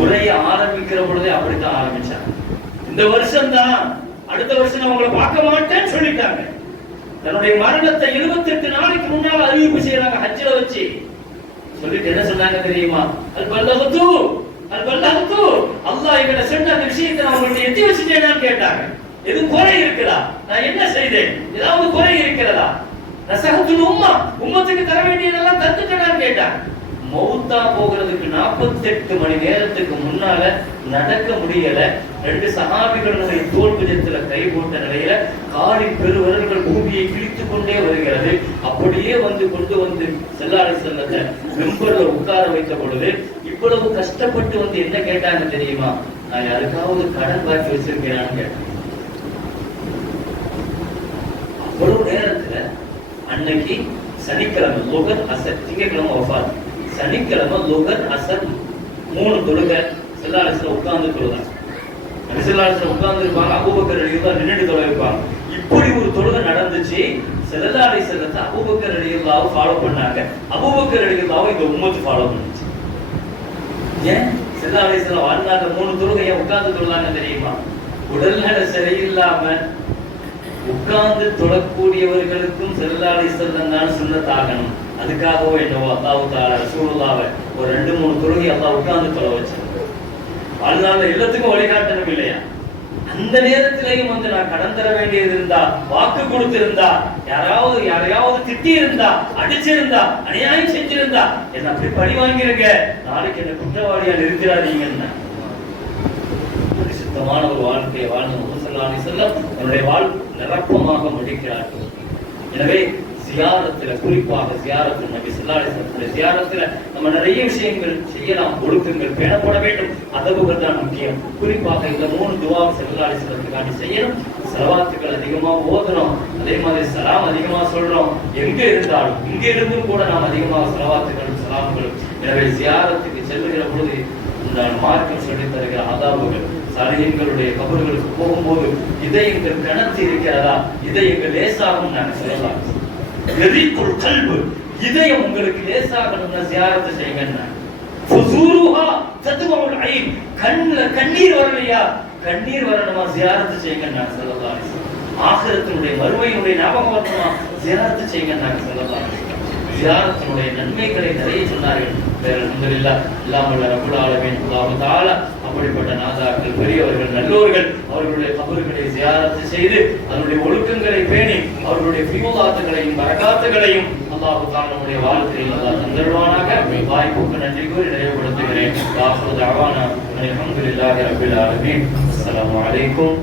உரைய ஆரம்பிக்கிற பொழுதே அப்படித்தான் ஆரம்பிச்சாங்க. இந்த வருஷம் தான், அடுத்த வருஷம் நான் உங்களை பார்க்க மாட்டேன்னு சொல்லிட்டாங்க. தன்னுடைய மரணத்தை 28 நாளைக்கு முன்னால அறிவிப்பு செய்யறாங்க ஹஜ்ஜில வச்சு. சொல்லிட்டு என்ன சொன்னாங்க தெரியுமா? அல் பல்லகத்து, அல்லாஹ் என்கிட்ட சொன்ன அந்த விஷயத்தை நான் உங்களுக்கு எத்தி வச்சுட்டேனான்னு கேட்டாங்க. எது குறை இருக்குதா? நான் என்ன செய்தேன்? ஏதாவது குறை இருக்கிறதா? நஸஹத்துல் உம்மா, உம்மத்துக்கு தர வேண்டியதெல்லாம் தந்துட்டேனான்னு கேட்டாங்க. மௌத்தா போகிறதுக்கு 48 மணி நேரத்துக்கு முன்னால நடக்க முடியல. 2 சஹாபிகளுடைய தோல் புஜத்துல கை போட்ட நிலையில காலின் பெருவிரல்கள் பூமியை கிழித்துக் கொண்டே வருகிறது. அப்படியே வந்து கொண்டு வந்து ஸல்லல்லாஹு அலைஹி வஸல்லத்தை மிம்பர்ல உட்கார வைத்த பொழுது இவ்வளவு கஷ்டப்பட்டு வந்து என்ன கேட்டாங்க தெரியுமா? நான் யாருக்காவது கடன் பாக்கி வச்சிருக்கேனான்னு கேட்டாங்க. அவ்வளவு நேரத்துல அன்னைக்கு சனிக்கிழமை லுகர் அசர், திங்கட்கிழமை வஃபாத், சனிக்கிழமை லுகர் அசர் 3 தொழுகை ஸல்லல்லாஹு அலைஹி வஸல்லம் உட்கார்ந்து தொழுதாங்க. நபி ஸல்லல்லாஹு அலைஹி வஸல்லம் உட்கார்ந்து இருப்பாங்க, அபூபக்கர் ரலியல்லாஹு நின்னுட்டு தொழ வைப்பாங்க. இப்படி ஒரு தொழுகை நடந்துச்சு. ஸல்லல்லாஹு அலைஹி வஸல்லத்தை அபூபக்கர் ரலியல்லாஹு ஃபாலோ பண்ணாங்க. அபூபக்கர் ரலியல்லாஹு இந்த உம்மத்து ஃபாலோ பண்ணுச்சு. ஏன் ஸல்லல்லாஹு அலைஹி வஸல்லம் வாழ்நாள்ல 3 தொழுகையை உட்கார்ந்து தொழுதாங்க தெரியுமா? உடல்நல சரியில்லாம உட்கார்ந்து தொழக்கூடியவர்களுக்கும் ஸல்லல்லாஹு அலைஹி வஸல்லம் தான் சுன்னத்தாகணும். அதுக்காகவோ என்னவோ அல்லாஹ் தஆலா ரசூலுல்லாஹ்வை ஒரு 2-3 தொழுகை அல்லாஹ் உட்கார்ந்து தொழ வச்சார். வாழ்நாள்ல எல்லாத்துக்கும் வழிகாட்டணும் இல்லையா? அந்த நேரத்திலையும் வந்து நான் கடன் தர வேண்டியது இருந்தா, வாக்கு கொடுத்திருந்தா, யாரையாவது திட்டி இருந்தா, அடிச்சிருந்தா, அநியாயம் செஞ்சிருந்தா என்ன அப்படி பழி வாங்கிருங்க, நாளைக்கு என்ன குற்றவாளியா நிறுத்திடாதீங்கன்னா பரிசுத்தமான ஒரு வாழ்க்கையை வாழ்ந்த முஹம்மது ஸல்லல்லாஹு அலைஹி வஸல்லம் தன்னுடைய நிரப்பமாக முடிக்கிறார்கள். எனவே ஜியாரத்துல, குறிப்பாக ஜியாரத்து நபி ஸல்லல்லாஹு அலைஹி வஸல்லம் ஜியாரத்துல நம்ம நிறைய விஷயங்கள் செய்யலாம். ஒழுக்கங்கள் பேணப்பட வேண்டும், அதவுகள் தான் முக்கியம். குறிப்பாக இந்த 3 துஆ ஸல்லல்லாஹு அலைஹி வஸல்லத்துக்காண்டி செய்யணும். ஸலவாத்துக்கள் அதிகமா ஓதணும், அதே மாதிரி சலாம் அதிகமா சொல்றோம். எங்க இருந்தாலும் இங்க இருந்தும் கூட நாம் அதிகமாக ஸலவாத்துக்களும் சலாம்களும். எனவே ஜியாரத்துக்கு செல்லுகிற பொழுது இந்த மார்க்கம் சொல்லித் தருகிற ஆதாபுகள், சாலிஹீன்களுடைய கபர்களுக்கு போகும்போது இதயங்கள் கனத்து இருக்கிறதா, இதயங்கள் லேசாகும் நாங்க சொல்லலாம். எரிக்குள் கல்பு, இதயம் உங்களுக்கு லேசாகணும்னா ஜியாரத்து செய்யுங்க. ஃபுசூருஹா தத்வஉல் ஐன், கண்ணுல கண்ணீர் வரலையா, கண்ணீர் வரணுமா ஜியாரத்து செய்யுங்க ஸல்லல்லாஹு அலைஹி வஸல்லம். ஆகிரத்தினுடைய மறுமையினுடைய ஞாபகம் வரணுமா ஜியாரத்து செய்யுங்க ஸல்லல்லாஹு அலைஹி வஸல்லம். ஜியாரத்தினுடைய நன்மைகளை நிறைய சொன்னார்கள். அல்ஹம்துலில்லாஹ் அல்லாஹ் ரப்பல் ஆலமீன் அல்லாஹ் தஆலா அப்படிப்பட்ட நாதாக்கள் பெரியவர்கள் நல்லோர்கள் அவர்களுடைய கபர்களை ஜியாரத்து செய்து அதனுடைய ஒழுக்கங்களை பேணி அவர்களுடைய ஃபியூலாத்துகளையும் பரக்காத்துகளையும் அல்லாஹ் தஆலா நம்முடைய வாழ்க்கையில் அல்லாஹ் தந்தருவானாக. வாய்ப்புக்கு நன்றி கூறி நிறைவுபடுத்துகிறேன். ஆஃபிரு தஅவானா அல்ஹம்துலில்லாஹி ரப்பில் ஆலமீன். அஸ்ஸலாமு அலைக்கும்